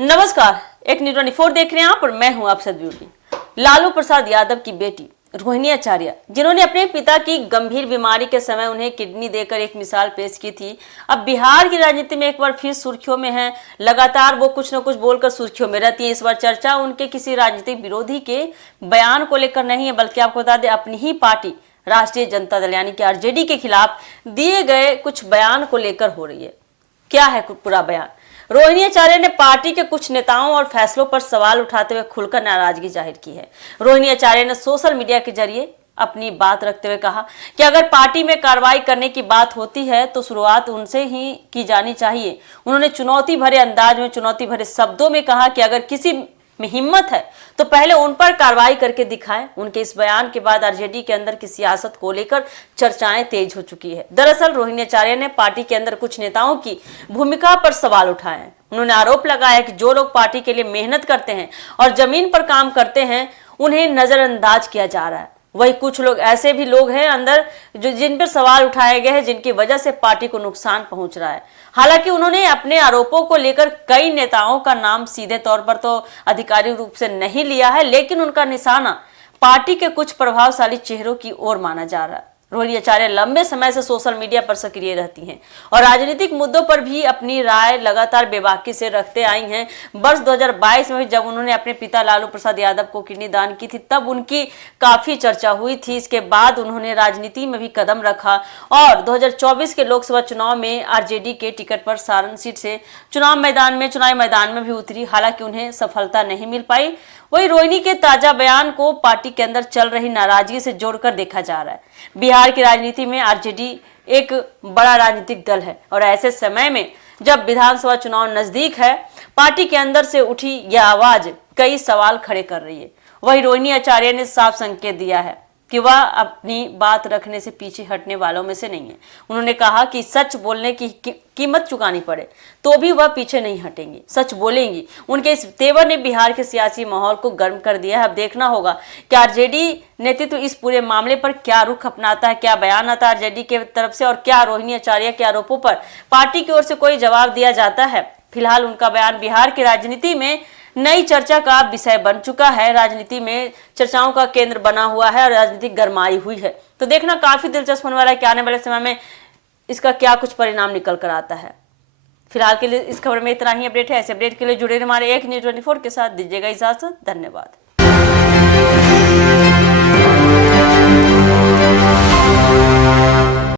नमस्कार, एक न्यूज़ 24 देख रहे हैं आप और मैं हूं आप ब्यूटी। लालू प्रसाद यादव की बेटी रोहिणी आचार्य, जिन्होंने अपने पिता की गंभीर बीमारी के समय उन्हें किडनी देकर एक मिसाल पेश की थी, अब बिहार की राजनीति में एक बार फिर सुर्खियों में है। लगातार वो कुछ न कुछ बोलकर सुर्खियों में रहती है। इस बार चर्चा उनके किसी राजनीतिक विरोधी के बयान को लेकर नहीं है, बल्कि आपको बता दें अपनी ही पार्टी राष्ट्रीय जनता दल यानी कि आरजेडी के खिलाफ दिए गए कुछ बयान को लेकर हो रही है। क्या है पूरा बयान? रोहिणी आचार्य ने पार्टी के कुछ नेताओं और फैसलों पर सवाल उठाते हुए खुलकर नाराजगी जाहिर की है। रोहिणी आचार्य ने सोशल मीडिया के जरिए अपनी बात रखते हुए कहा कि अगर पार्टी में कार्रवाई करने की बात होती है तो शुरुआत उनसे ही की जानी चाहिए। उन्होंने चुनौती भरे अंदाज में, चुनौती भरे शब्दों में कहा कि अगर किसी में हिम्मत है तो पहले उन पर कार्रवाई करके दिखाएं। उनके इस बयान के बाद आरजेडी के अंदर की सियासत को लेकर चर्चाएं तेज हो चुकी है। दरअसल रोहिणी आचार्य ने पार्टी के अंदर कुछ नेताओं की भूमिका पर सवाल उठाए हैं। उन्होंने आरोप लगाया कि जो लोग पार्टी के लिए मेहनत करते हैं और जमीन पर काम करते हैं उन्हें नजरअंदाज किया जा रहा है। वही कुछ लोग ऐसे भी लोग हैं अंदर जो जिन पर सवाल उठाए गए हैं, जिनकी वजह से पार्टी को नुकसान पहुंच रहा है। हालांकि उन्होंने अपने आरोपों को लेकर कई नेताओं का नाम सीधे तौर पर तो आधिकारिक रूप से नहीं लिया है, लेकिन उनका निशाना पार्टी के कुछ प्रभावशाली चेहरों की ओर माना जा रहा है। रोहिणी आचार्य लंबे समय से सोशल मीडिया पर सक्रिय रहती हैं और राजनीतिक मुद्दों पर भी अपनी राय लगातार बेबाकी से रखते आई हैं। वर्ष 2022 में भी जब उन्होंने अपने पिता लालू प्रसाद यादव को किडनी दान की थी, तब उनकी काफी चर्चा हुई थी। इसके बाद उन्होंने राजनीति में भी कदम रखा और 2024 के लोकसभा चुनाव में आरजेडी के टिकट पर सारण सीट से चुनावी मैदान में भी उतरी। हालांकि उन्हें सफलता नहीं मिल पाई। वही रोहिणी के ताजा बयान को पार्टी के अंदर चल रही नाराजगी से जोड़कर देखा जा रहा है। बिहार की राजनीति में आरजेडी एक बड़ा राजनीतिक दल है और ऐसे समय में जब विधानसभा चुनाव नजदीक है, पार्टी के अंदर से उठी यह आवाज कई सवाल खड़े कर रही है। वही रोहिणी आचार्य ने साफ संकेत दिया है कि वह अपनी बात रखने से पीछे हटने वालों में से नहीं है। उन्होंने कहा कि सच बोलने की कीमत चुकानी पड़े तो भी वह पीछे नहीं हटेंगी, सच बोलेंगी। उनके इस तेवर ने बिहार के सियासी माहौल को गर्म कर दिया है। अब देखना होगा कि आरजेडी नेतृत्व इस पूरे मामले पर क्या रुख अपनाता है, क्या बयान आता है आरजेडी के तरफ से और क्या रोहिणी आचार्य के आरोपों पर पार्टी की ओर से कोई जवाब दिया जाता है। फिलहाल उनका बयान बिहार की राजनीति में नई चर्चा का विषय बन चुका है, राजनीति में चर्चाओं का केंद्र बना हुआ है और राजनीतिक गरमाई हुई है। तो देखना काफी दिलचस्प होने वाला है कि आने वाले समय में इसका क्या कुछ परिणाम निकल कर आता है। फिलहाल के लिए इस खबर में इतना ही अपडेट है। ऐसे अपडेट के लिए जुड़े हमारे एक न्यूज़ 24 के साथ। दीजिएगा इजाजत। धन्यवाद।